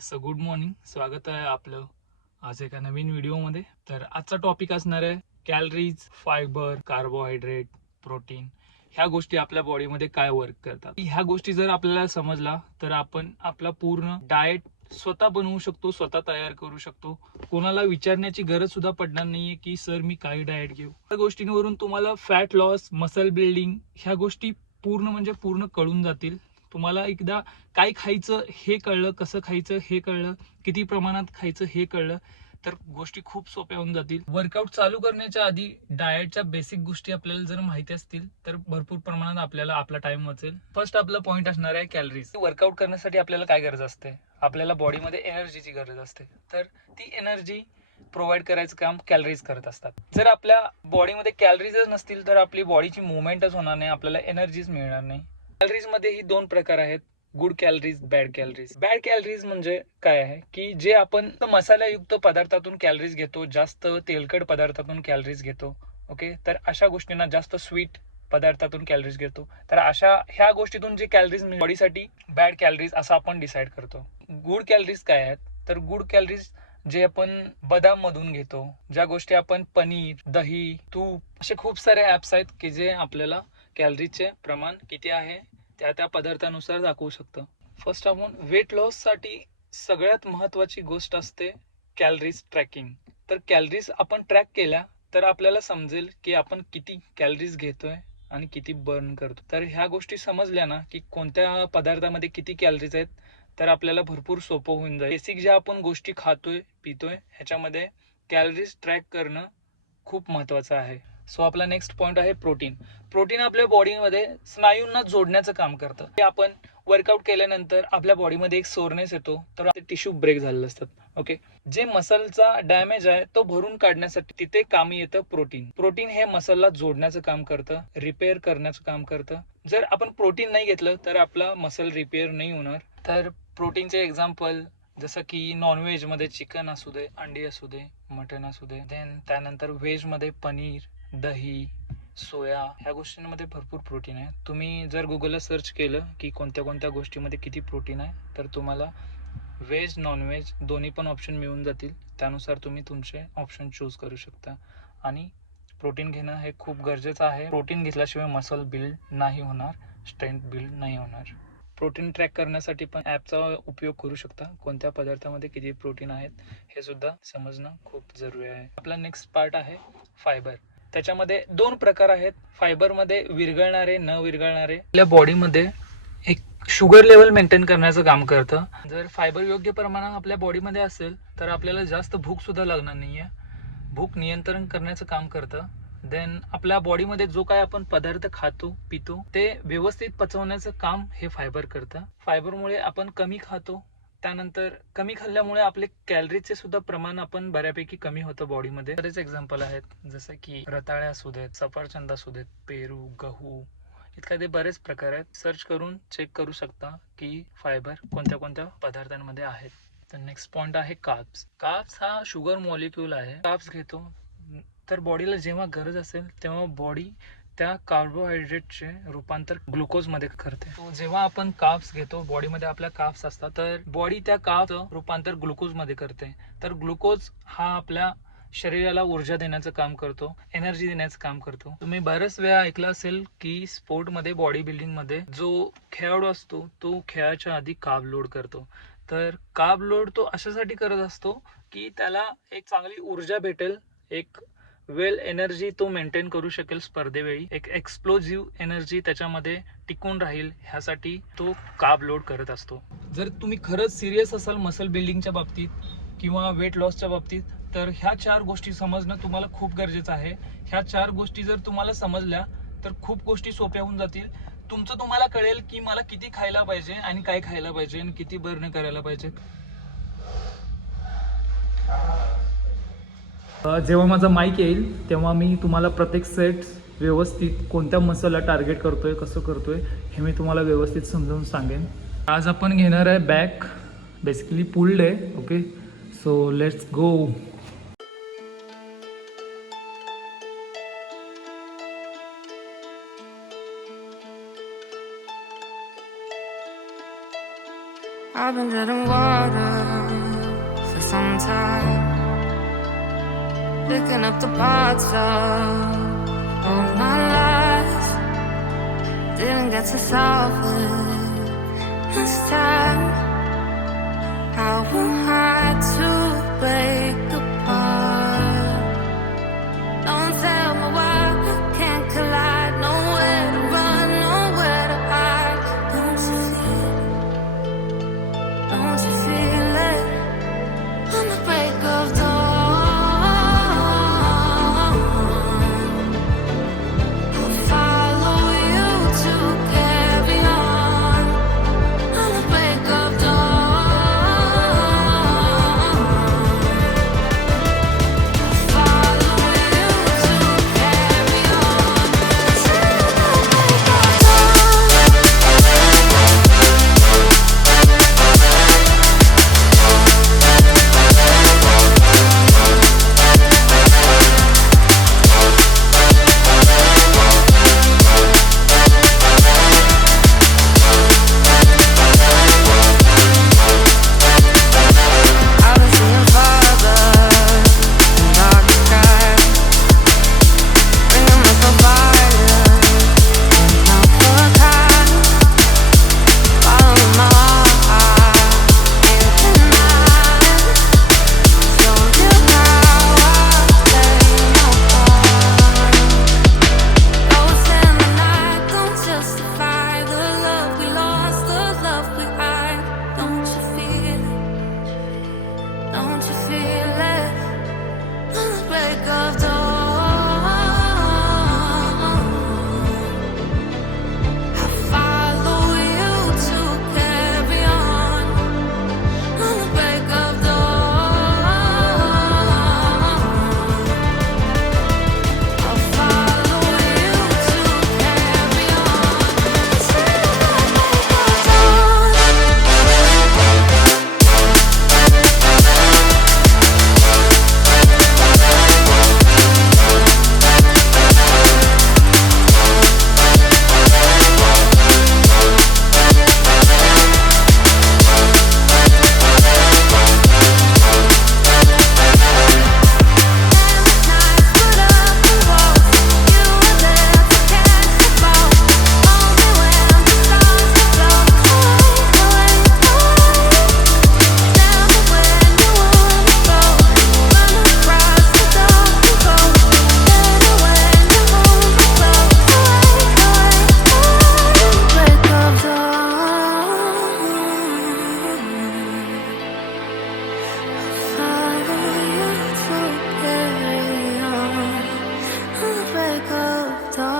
So good morning. स्वागत आहे आपलं आज एका नवीन व्हिडिओमध्ये. तर आजचा टॉपिक असणार आहे कॅलरीज, फायबर, कार्बोहायड्रेट, प्रोटीन. ह्या गोष्टी आपल्या बॉडीमध्ये काय वर्क करतात. ह्या गोष्टी जर आपल्याला समजला तर आपण आपला पूर्ण डाएट स्वतः बनवू शकतो, स्वतः तयार करू शकतो. कोणाला विचारण्याची गरज सुद्धा पडणार नाहीये की सर मी काय डाएट घेऊ. या गोष्टींवरून तुम्हाला फॅट लॉस, मसल बिल्डिंग ह्या गोष्टी पूर्ण कळून जातील. तुम्हाला एकदा काय खायचं हे कळलं, कसं खायचं हे कळलं, किती प्रमाणात खायचं हे कळलं, तर गोष्टी खूप सोप्या होऊन जातील. वर्कआउट चालू करण्याच्या आधी डाएटच्या बेसिक गोष्टी आपल्याला जर माहिती असतील तर भरपूर प्रमाणात आपल्याला आपला टाइम वाचेल. फर्स्ट आपला पॉइंट असणार आहे कॅलरीज. वर्कआउट करण्यासाठी आपल्याला काय गरज असते? आपल्याला बॉडीमध्ये एनर्जीची गरज असते. तर ती एनर्जी प्रोव्हाइड करायचं काम कॅलरीज करत असतात. जर आपल्या बॉडीमध्ये कॅलरीजच नसतील तर आपली बॉडीची मुवमेंटच होणार नाही, आपल्याला एनर्जीच मिळणार नाही. कॅलरीज मध्ये ही दोन प्रकार आहेत, good calories, bad calories. Bad calories म्हणजे काय आहे की जे आपण मसाल्यायुक्त पदार्थातून कॅलरीज घेतो, जास्त तेलकट पदार्थातून कॅलरीज घेतो. ओके, तर अशा गोष्टींना जास्त स्वीट पदार्थातून कॅलरीज घेतो, तर अशा ह्या गोष्टीतून जे कॅलरीज बॉडीसाठी बॅड कॅलरीज असं आपण डिसाईड करतो. गुड कॅलरीज काय आहेत? तर गुड कॅलरीज जे आपण बदाम मधून घेतो, ज्या गोष्टी आपण पनीर, दही, तूप असे खूप सारे ऍप्स आहेत की जे आपल्याला कॅलरीजचे प्रमाण किती आहे त्या पदार्थानुसार दाखवू शकतं. फर्स्ट आपण वेट लॉस साठी सगळ्यात महत्वाची गोष्ट असते कॅलरीज ट्रॅकिंग. तर कॅलरीज आपण ट्रॅक केल्या तर आपल्याला समजेल की आपण किती कॅलरीज घेतोय आणि किती बर्न करतो. तर ह्या गोष्टी समजल्या ना की कोणत्या पदार्थामध्ये किती कॅलरीज आहेत, तर आपल्याला भरपूर सोपं होऊन जाईल. बेसिक ज्या आपण गोष्टी खातोय पितोय ह्याच्यामध्ये कॅलरीज ट्रॅक करणं खूप महत्वाचं आहे. सो आपला नेक्स्ट पॉइंट आहे प्रोटीन. प्रोटीन आपल्या बॉडीमध्ये स्नायूंना जोडण्याचं काम करतं. हे आपण वर्कआउट केल्यानंतर आपल्या बॉडीमध्ये एक सोरनेस येतो, तर ते टिश्यू ब्रेक झालेले असतात. ओके, जे मसलचा डॅमेज आहे तो भरून काढण्यासाठी तिथे कामी येतं प्रोटीन. प्रोटीन हे मसलला जोडण्याचं काम करतं, रिपेअर करण्याचं काम करतं. जर आपण प्रोटीन नाही घेतलं तर आपला मसल रिपेअर नाही होणार. तर प्रोटीनचे एक्झाम्पल जसं की नॉनव्हेज मध्ये चिकन असू दे, अंडी असू दे, मटन असू दे. देन त्यानंतर व्हेज मध्ये पनीर, दही, सोया ह्या गोष्टींमध्ये भरपूर प्रोटीन आहे. तुम्ही जर गुगलला सर्च केलं की कोणत्या कोणत्या गोष्टीमध्ये किती प्रोटीन आहे, तर तुम्हाला व्हेज नॉनव्हेज दोन्ही पण ऑप्शन मिळून जातील. त्यानुसार तुम्ही तुमचे ऑप्शन चूज करू शकता. आणि प्रोटीन घेणं हे खूप गरजेचं आहे. प्रोटीन घेतल्याशिवाय मसल बिल्ड नाही होणार, स्ट्रेंथ बिल्ड नाही होणार. प्रोटीन ट्रॅक करण्यासाठी पण ॲपचा उपयोग करू शकता. कोणत्या पदार्थामध्ये किती प्रोटीन आहेत हे सुद्धा समजणं खूप जरुरी आहे. आपला नेक्स्ट पार्ट आहे फायबर. त्याच्यामध्ये दोन प्रकार आहेत. फायबरमध्ये विरघळणारे, न विरघळणारे. आपल्या बॉडीमध्ये एक शुगर लेवल मेंटेन करण्याचं काम करतं. जर फायबर योग्य प्रमाणात आपल्या बॉडीमध्ये असेल तर आपल्याला जास्त भूक सुद्धा लागणार नाहीये. भूक नियंत्रण करण्याचं काम करतं. देन आपल्या बॉडीमध्ये जो काय आपण पदार्थ खातो पितो ते व्यवस्थित पचवण्याचं काम हे फायबर करतं. फायबरमुळे आपण कमी खातो, त्यानंतर कमी खाल्ल्यामुळे आपले कॅलरीजचे सुद्धा प्रमाण आपण बऱ्यापैकी कमी होतं बॉडीमध्ये. बरेच एक्झाम्पल आहेत, जसं की रताळे असू देत, सफरचंद असू देत, पेरू, गहू इत्यादी बरेच प्रकार आहेत. सर्च करून चेक करू शकता की फायबर कोणत्या कोणत्या पदार्थांमध्ये आहेत. तर नेक्स्ट पॉइंट आहे कार्ब्स. कार्ब्स हा शुगर मॉलिक्यूल आहे. कार्ब्स घेतो तर बॉडीला जेव्हा गरज असेल तेव्हा बॉडी त्या कार्बोहायड्रेटचे रूपांतर ग्लुकोज मध्ये करते. जेव्हा आपण कार्ब्स घेतो, बॉडीमध्ये आपल्या कार्ब्स असतात, तर बॉडी त्या कार्बचं रूपांतर ग्लुकोज मध्ये करते. तर ग्लुकोज हा आपल्या शरीराला ऊर्जा देण्याचं काम करतो, एनर्जी देण्याचं काम करतो. तुम्ही बरेच वेळा ऐकलं असेल की स्पोर्ट मध्ये, बॉडी बिल्डिंग मध्ये जो खेळाडू असतो तो खेळाच्या आधी कार्ब लोड करतो. तर कार्ब लोड तो अशासाठी करत असतो की त्याला एक चांगली ऊर्जा भेटेल, एक वेल एनर्जी तो मेंटेन करू शकेल स्पर्धेवेळी, एक एक्सप्लोजिव्ह एनर्जी त्याच्यामध्ये टिकून राहील, ह्यासाठी तो कार्ब लोड करत असतो. जर तुम्ही खरंच सिरियस असाल मसल बिल्डिंगच्या बाबतीत किंवा वेट लॉसच्या बाबतीत, तर ह्या चार गोष्टी समजणं तुम्हाला खूप गरजेचं आहे. ह्या चार गोष्टी जर तुम्हाला समजल्या तर खूप गोष्टी सोप्या होऊन जातील. तुमचं तुम्हाला कळेल की मला किती खायला पाहिजे आणि काय खायला पाहिजे आणि किती बर्न करायला पाहिजे. जेव्हा माझा माईक येईल तेव्हा मी तुम्हाला प्रत्येक सेट व्यवस्थित कोणत्या मसलला टार्गेट करतोय, कसं करतोय हे मी तुम्हाला व्यवस्थित समजावून सांगेन. आज आपण घेणार आहे बॅक, बेसिकली पुल्ड आहे. Okay, so let's go. I've been treading water for some time, picking up the parts of all my life. Didn't get to solve it this time. How am I to break apart? Don't tell me why we can't collide. Nowhere to run, nowhere to hide. Don't you feel it? Don't you feel it? On the break of dawn, I'll follow you to carry on. On the break of dawn, I'll follow you to carry on. Till the break of I was seeing farther in dark skies, bringing myself violence, not for kind. Following my heart, into night. Show you how I stay no more. Ghosts in the night don't justify the love we lost, the love we hide. Don't you feel it? Don't you feel it? On the break of dawn, I follow you to carry on. On the break of dawn, I'll follow you to carry on. Till the break of dawn.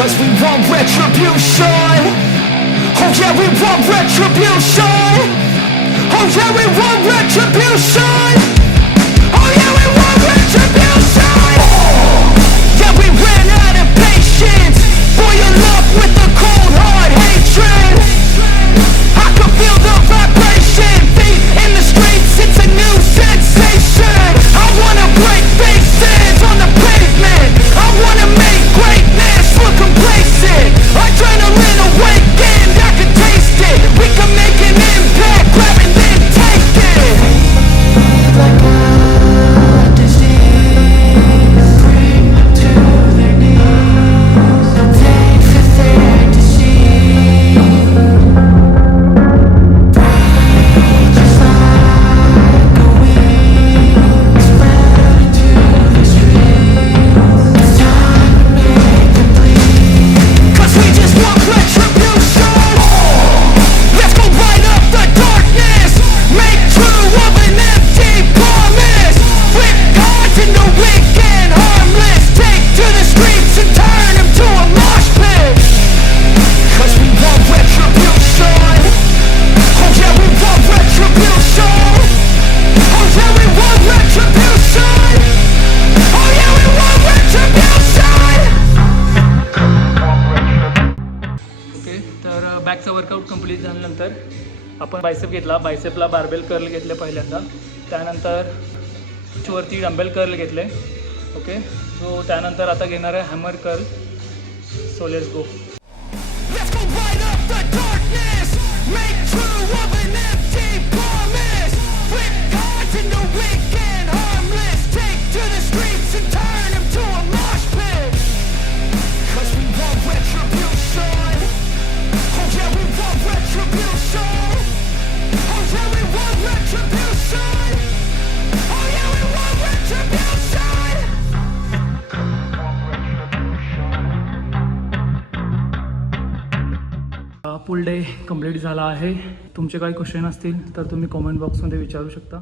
Cause we want retribution. Oh yeah, we want retribution. Oh yeah, we want retribution. Oh yeah, we want retribution. Yeah, we ran out of patience. Boil up with the cold hard hatred. I can feel the vibration. Feet in the streets, it's a new sensation. I wanna break faces on the pavement. I wanna make greatness look complacent. Adrenaline awakened, I can taste it. We can make an impact, grab and then take it. Like a disease. बॅकचा workout complete झाल्यानंतर आपण bicep घेतला. बायसेपला barbell curl घेतले पहिल्यांदा, त्यानंतर वरती dumbbell curl घेतले. Okay, so त्यानंतर आता घेणार आहे hammer curl. So let's go. Let's go light up the darkness. Make true of an empty promise. Flip cards in the weekend, harmless. Take to the streets and turn them to a mosh pit. 'Cause we want retribution. Oh yeah, we want retribution. Oh yeah, we want retribution. Oh yeah, we want retribution. Full day complete झाला आहे. तुमचे काही question असतील तर तुम्ही comment बॉक्समध्ये विचारू शकता.